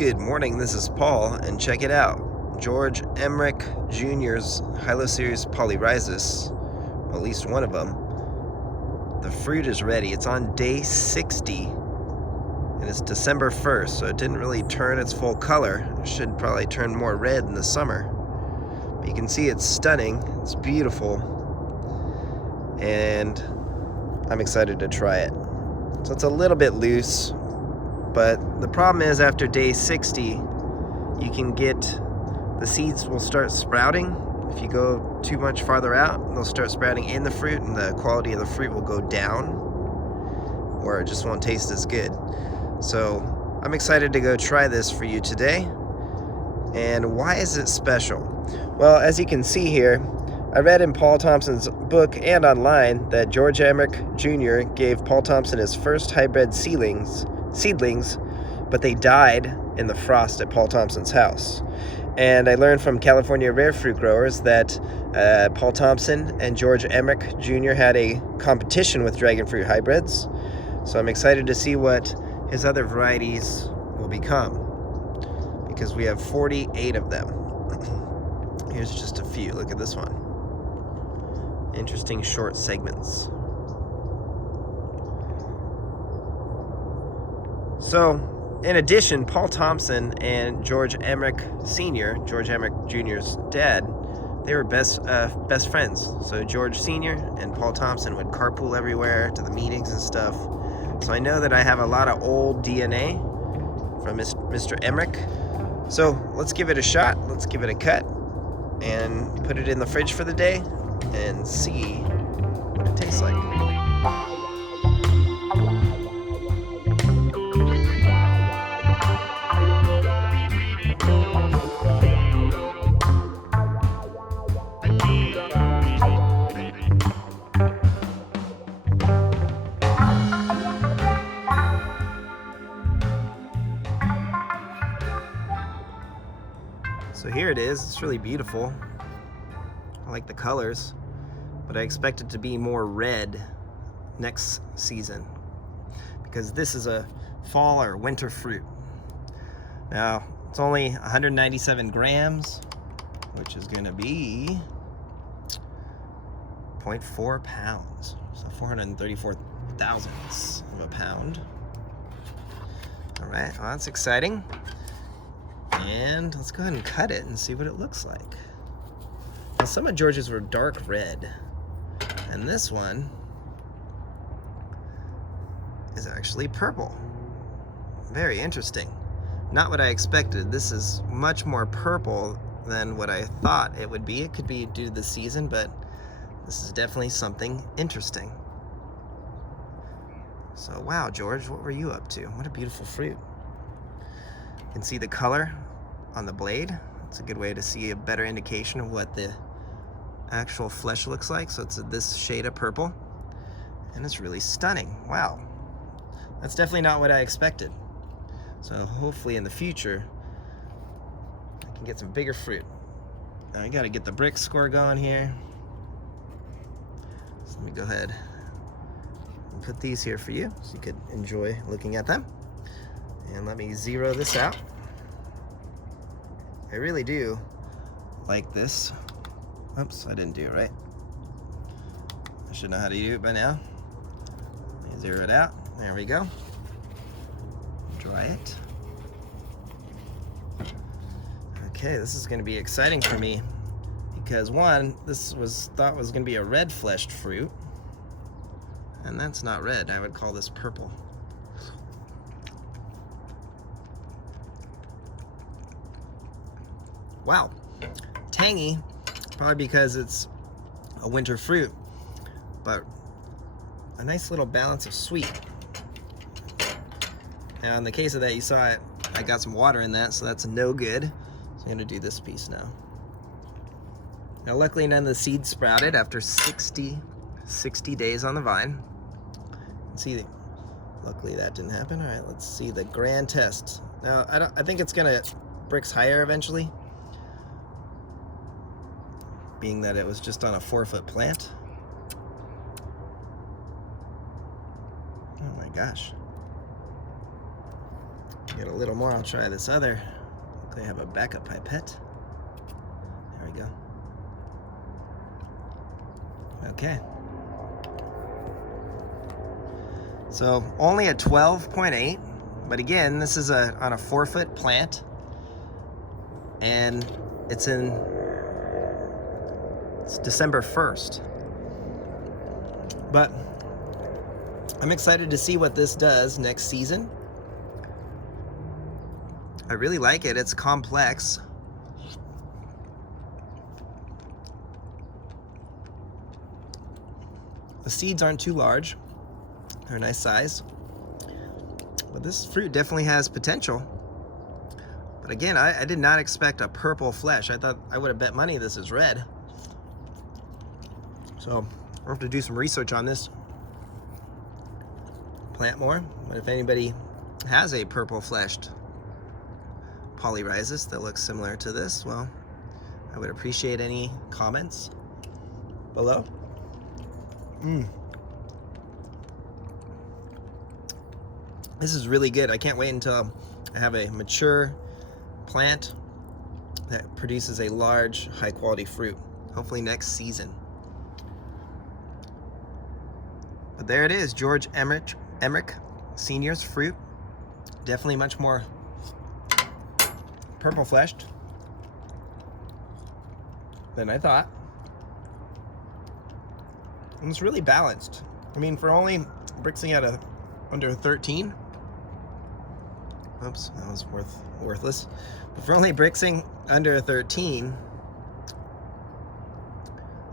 Good morning, this is Paul, and check it out. George Emerich Jr.'s Hilo series polyrhizis, at least one of them. The fruit is ready. It's on day 60, and it's December 1st, so it didn't really turn its full color. It should probably turn more red in the summer. But you can see it's stunning, it's beautiful, and I'm excited to try it. So it's a little bit loose, but the problem is after day 60, you can get, the seeds will start sprouting. If you go too much farther out, they'll start sprouting in the fruit and the quality of the fruit will go down, or it just won't taste as good. So I'm excited to go try this for you today. And why is it special? Well, as you can see here, I read in Paul Thompson's book and online that George Emerich Jr. gave Paul Thompson his first hybrid seedlings, but they died in the frost at Paul Thompson's house. And I learned from California rare fruit growers that Paul Thompson and George Emerich Jr. had a competition with dragon fruit hybrids. So I'm excited to see what his other varieties will become, because we have 48 of them. Here's just a few. Look at this one. Interesting short segments. So, in addition, Paul Thompson and George Emerich Sr., George Emerich Jr.'s dad, they were best friends. So George Sr. and Paul Thompson would carpool everywhere to the meetings and stuff. So I know that I have a lot of old DNA from Mr. Emerich. So let's give it a shot. Let's give it a cut and put it in the fridge for the day and see what it tastes like. So here it is. It's really beautiful. I like the colors, but I expect it to be more red next season, because this is a fall or winter fruit. Now, it's only 197 grams, which is going to be 0.4 pounds, so 434 thousandths of a pound. All right, well, that's exciting. And let's go ahead and cut it and see what it looks like. Now, some of George's were dark red, and this one is actually purple. Very interesting. Not what I expected. This is much more purple than what I thought it would be. It could be due to the season, but this is definitely something interesting. So, wow, George, what were you up to? What a beautiful fruit. You can see the color on the blade. It's a good way to see a better indication of what the actual flesh looks like. So it's this shade of purple, and it's really stunning. Wow, that's definitely not what I expected. So hopefully in the future I can get some bigger fruit. Now I got to get the BRIX score going here. So let me go ahead and put these here for you so you could enjoy looking at them. And let me zero this out. I really do like this. Oops, I didn't do it right. I should know how to do it by now. Let me zero it out. There we go. Dry it. Okay, this is going to be exciting for me because one, this was thought was going to be a red fleshed fruit, and that's not red. I would call this purple. Wow, tangy, probably because it's a winter fruit, but a nice little balance of sweet. Now in the case of that, you saw it, I got some water in that, so that's no good. So I'm gonna do this piece now. Now luckily none of the seeds sprouted after 60 days on the vine. See, luckily that didn't happen. All right, let's see the grand test. Now I think it's gonna BRIX higher eventually, being that it was just on a 4-foot plant. Oh my gosh. Get a little more, I'll try this other. I have a backup pipette. There we go. Okay. So only a 12.8, but again, this is on a 4-foot plant, and it's December 1st. But I'm excited to see what this does next season. I really like it. It's complex. The seeds aren't too large. They're a nice size. But this fruit definitely has potential. But again, I did not expect a purple flesh. I thought I would have bet money this is red. So I'll have to do some research on this plant more. But if anybody has a purple fleshed polyrhizis that looks similar to this, well, I would appreciate any comments below. This is really good. I can't wait until I have a mature plant that produces a large, high-quality fruit, hopefully next season. But there it is, George Emerich Sr.'s fruit. Definitely much more purple fleshed than I thought. And it's really balanced. I mean, for only BRIXing at under 13. Oops, that was worthless. But for only BRIXing under 13,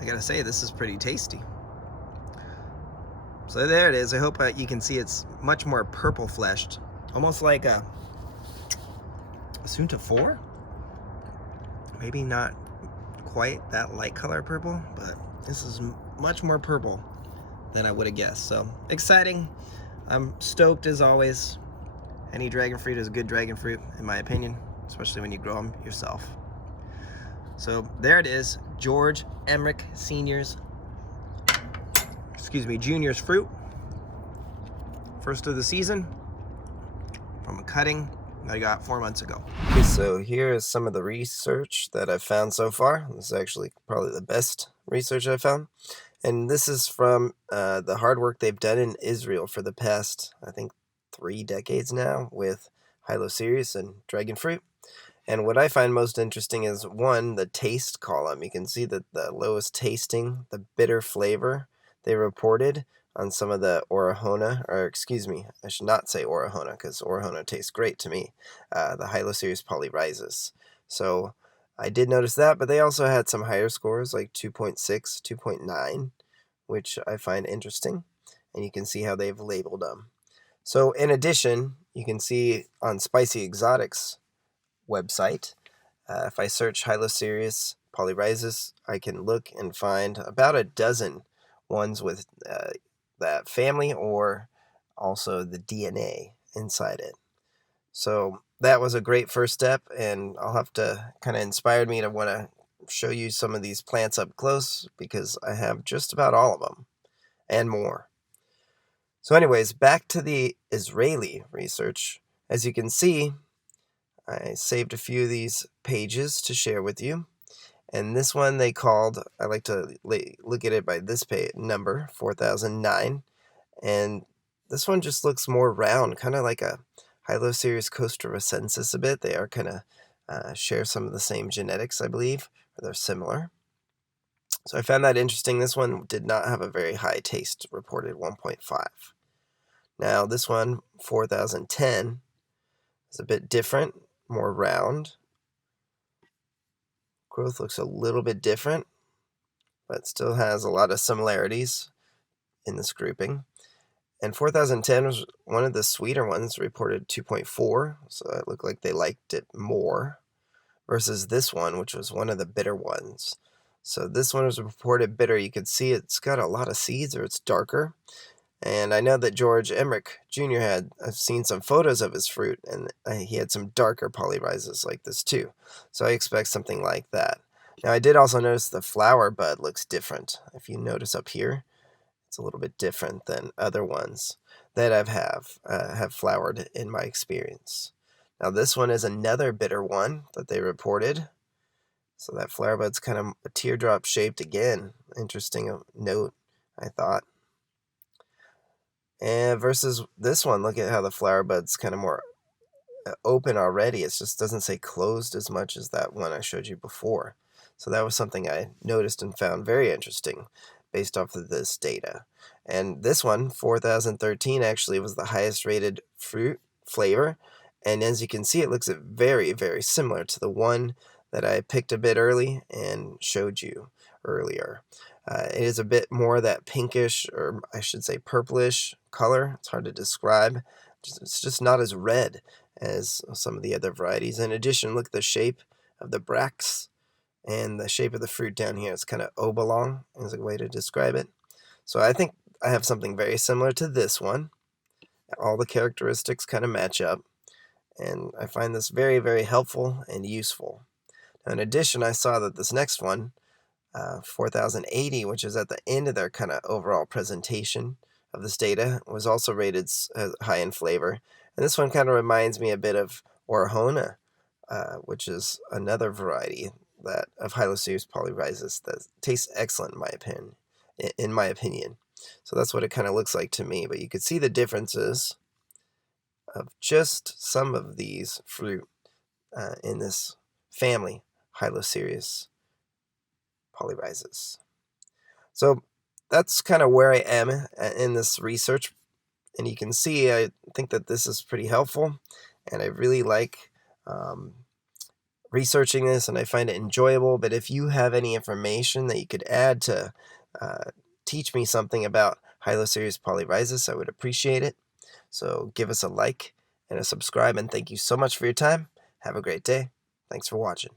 I gotta say, this is pretty tasty. So there it is. I hope you can see it's much more purple fleshed. Almost like a Sunta 4? Maybe not quite that light color purple, but this is much more purple than I would have guessed. So exciting. I'm stoked as always. Any dragon fruit is a good dragon fruit, in my opinion, especially when you grow them yourself. So there it is, George Emerich Jr.'s fruit. First of the season from a cutting I got 4 months ago. Okay, so here is some of the research that I've found so far. This is actually probably the best research I've found. And this is from the hard work they've done in Israel for the past, I think, 3 decades now with Hilo series and dragon fruit. And what I find most interesting is, one, the taste column. You can see that the lowest tasting, the bitter flavor they reported on some of the Orahona, or excuse me, I should not say Orahona because Orahona tastes great to me, the Hilo series polyrhizis. So I did notice that, but they also had some higher scores like 2.6, 2.9, which I find interesting. And you can see how they've labeled them. So in addition, you can see on Spicy Exotics website, if I search Hilo series polyrhizis, I can look and find about a dozen ones with that family or also the DNA inside it. So that was a great first step, and I'll have to kind of inspired me to want to show you some of these plants up close because I have just about all of them and more. So anyways, back to the Israeli research. As you can see, I saved a few of these pages to share with you. And this one they called, I like to look at it by this page number, 4009. And this one just looks more round, kind of like a Hilo series costarricensis a bit. They are kind of share some of the same genetics, I believe, or they're similar. So I found that interesting. This one did not have a very high taste, reported 1.5. Now this one, 4010, is a bit different, more round. Growth looks a little bit different, but still has a lot of similarities in this grouping. And 4010 was one of the sweeter ones, reported 2.4, so it looked like they liked it more, versus this one, which was one of the bitter ones. So this one was reported bitter. You could see it's got a lot of seeds, or it's darker. And I know that George Emerich Jr. I've seen some photos of his fruit, and he had some darker polyrhizis like this too. So I expect something like that. Now I did also notice the flower bud looks different. If you notice up here, it's a little bit different than other ones that have flowered in my experience. Now this one is another bitter one that they reported. So that flower bud's kind of a teardrop shaped again. Interesting note, I thought. And versus this one, look at how the flower bud's kind of more open already. It just doesn't say closed as much as that one I showed you before. So that was something I noticed and found very interesting based off of this data. And this one, 4013, actually was the highest rated fruit flavor. And as you can see, it looks very, very similar to the one that I picked a bit early and showed you earlier. It is a bit more that pinkish, or I should say purplish color. It's hard to describe. It's just not as red as some of the other varieties. In addition, look at the shape of the bracts and the shape of the fruit down here. It's kind of oblong is a way to describe it. So I think I have something very similar to this one. All the characteristics kind of match up, and I find this very, very helpful and useful. Now, in addition, I saw that this next one, 4080, which is at the end of their kind of overall presentation of this data, was also rated high in flavor. And this one kind of reminds me a bit of Orahona, which is another variety that of Hilo series polyrhizis that tastes excellent in my opinion. So that's what it kind of looks like to me. But you could see the differences of just some of these fruit in this family, Hilo series polyrhizis. So that's kind of where I am in this research. And you can see, I think that this is pretty helpful, and I really like researching this, and I find it enjoyable. But if you have any information that you could add to teach me something about Hilo series polyrhizis, I would appreciate it. So give us a like and a subscribe, and thank you so much for your time. Have a great day. Thanks for watching.